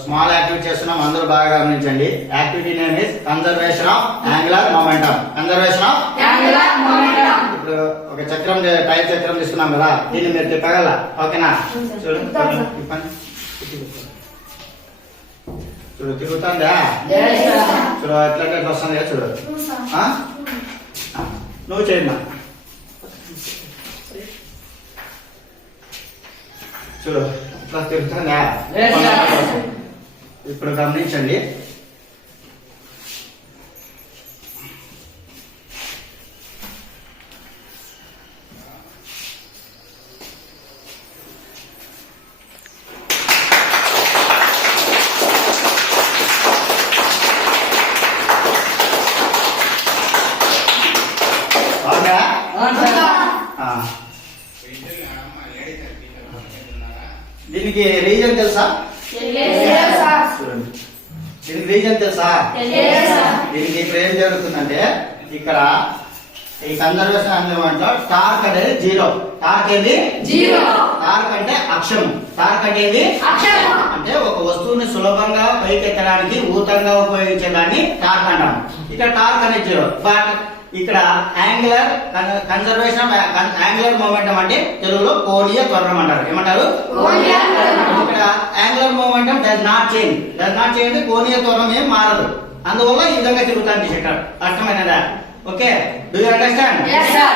Small activity చేస్తున్నాం, అందరూ బాగా గమనించండి. Activity name is conservation of angular momentum. Conservation of angular momentum. ఇప్పుడు ఒక చక్రం టైర్ చక్రం తీసుకున్నాం కదా, దీన్ని మీరు తిప్పగల. ఓకేనా? చూడు తిప్పండి. చూడు తిరుగుతుందా? చూడు ఎట్లా వస్తుంది చూడు. నువ్వు చేయండి. చూడు ఇట్లా తిరుగుతుందా? ఇప్పుడు గమనించండి. దీనికి రీజన్ తెలుసా? చూడండి, దీనికి రీజన్ తెలుసా? దీనికి ఇప్పుడు ఏం జరుగుతుందంటే, ఇక్కడ ఈ కన్జర్వేషన్ అంటే టార్క్ అనేది జీరో. టార్క్ ఏది? జీరో. టార్క్ అంటే అక్షం. టార్క్ అనేది అంటే ఒక వస్తువుని సులభంగా పైకెత్తడానికి ఊతంగా ఉపయోగించడాన్ని టార్క్ అంటాం. ఇక్కడ టార్క్ అనేది జీరో. బట్ ఇక్కడ యాంగులర్ కన్జర్వేషన్ యాంగులర్ మొమెంటం అంటే తెలుగులో కోణీయ త్వరణం అంటారు. ఏమంటారు? ఇక్కడ angular momentum does not change. Does not change అంటే కోణీయ త్వరణం ఏం మారదు. అందువల్ల ఈ విధంగా తిరుగుతాను. అర్థమైనదా? Okay, do you understand? Yes, sir.